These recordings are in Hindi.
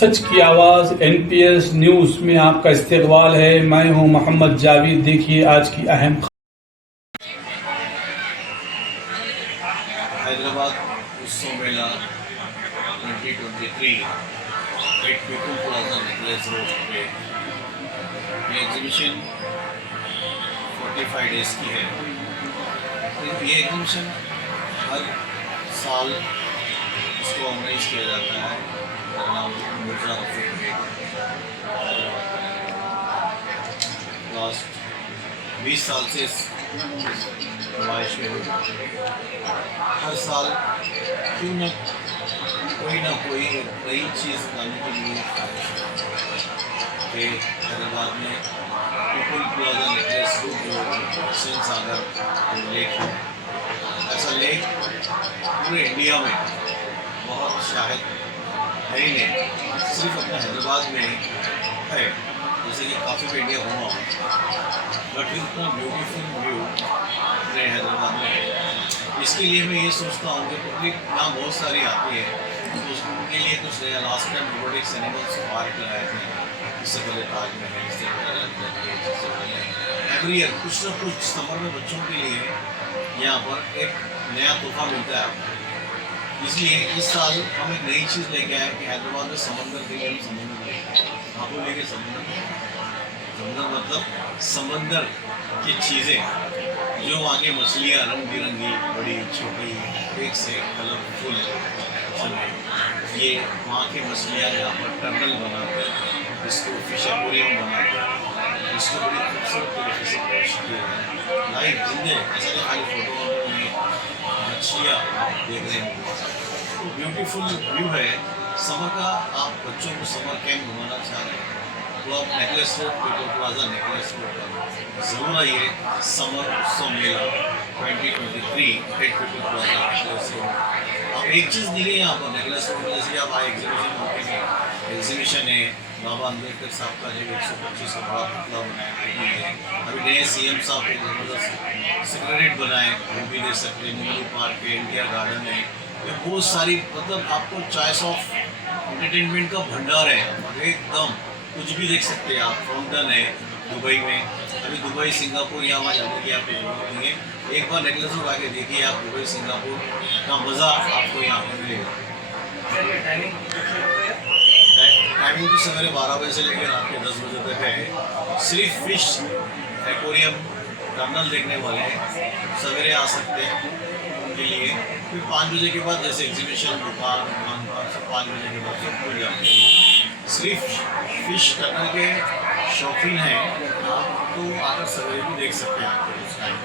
सच की आवाज एनपीएस न्यूज में आपका इस्तकबाल है। मैं हूं मोहम्मद जावेद। देखिए आज की अहम हैदराबाद उत्सव मेला 2023 पीपल प्लाजा नेकलेस रोड पे ये एग्जीबिशन 45 डेज़ की है। तो ये एग्जीबिशन हर साल इसको ऑर्गेनाइज किया जाता है। लास्ट 20 साल से नमाइश में हर साल क्यों न कोई नई चीज़ लाने के लिए हैदराबाद में पीपल प्लाजा नेकलेस रोड जो सागर लेक है, ऐसा लेक पूरे इंडिया में बहुत शायद है ही नहीं, सिर्फ अपना हैदराबाद में है। जैसे कि काफ़ी पे इंडिया घूमा बट इतना ब्यूटीफुल व्यू अपने हैदराबाद में है। इसके लिए मैं ये सोचता हूँ कि पब्लिक यहाँ बहुत सारी आती है, तो उसके लिए कुछ नया। Last time robotics animals park लगाए थे, इससे पहले ताजमहल, इससे पहले एवरी ईयर कुछ ना कुछ समर में बच्चों के लिए यहाँ पर एक नया तोहफा मिलता है आपको। इसलिए इस साल हम एक नई चीज़ लेके आए कि हैदराबाद में समंदर के लिए हम समंदर आपको लेके समंदर मतलब समंदर की चीज़ें जो वहाँ की मछलियाँ रंग बिरंगी बड़ी छोटी एक से कलरफुल ये वहाँ की मछलियाँ यहाँ पर टर्नल बनाते हैं, इसको फिश एक्वेरियम बनाते हैं, इसको बड़ी खूबसूरत तरीके से पेश किया है लाइव जिंदे। ऐसा नहीं खाली फोटो में मछलियाँ आप देख रहे हैं। तो ब्यूटीफुल व्यू है समर का। आप बच्चों को समर कैंप घुमाना चाह रहे हैं तो आप necklace road people plaza necklace road पर ज़रूर आइए। समर उत्सव मेला 2023 पीपल प्लाजा नेकलेस रोड। आप एक चीज़ नहीं है यहाँ पर नेकलेस रोड, जैसे आप आए एग्जीबिशन है बाबा अम्बेडकर साहब का जो 125 का बड़ा पुतला बनाया है। अभी नए सीएम साहब एक ज़बरदस्त सेक्रेटरीट बनाए, वो भी देख सकते हैं। रूड पार्क है, इंडिया गार्डन है, ये बहुत सारी मतलब आपको चॉइस ऑफ एंटरटेनमेंट का भंडार है। एकदम कुछ भी देख सकते हैं आप। फाउंटेन है दुबई में, अभी दुबई सिंगापुर यहाँ वहाँ जाने की आपको जरूरत नहीं है। एक बार नेकलेस रोड आके देखिए आप, दुबई सिंगापुर का मज़ा आपको यहाँ पर मिलेगा। टाइमिंग तो सवेरे 12 बजे से लेकर रात के 10 बजे तक है। सिर्फ फिश एक्वेरियम टर्नल देखने वाले सवेरे आ सकते हैं उनके लिए। फिर 5 बजे के बाद जैसे एग्जीबिशन दुकान सब 5 बजे के बाद सब खुल जाते हैं। सिर्फ फिश टर्नल के शौकीन हैं आप तो आकर सवेरे भी देख सकते हैं आपको उस टाइम।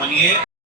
और ये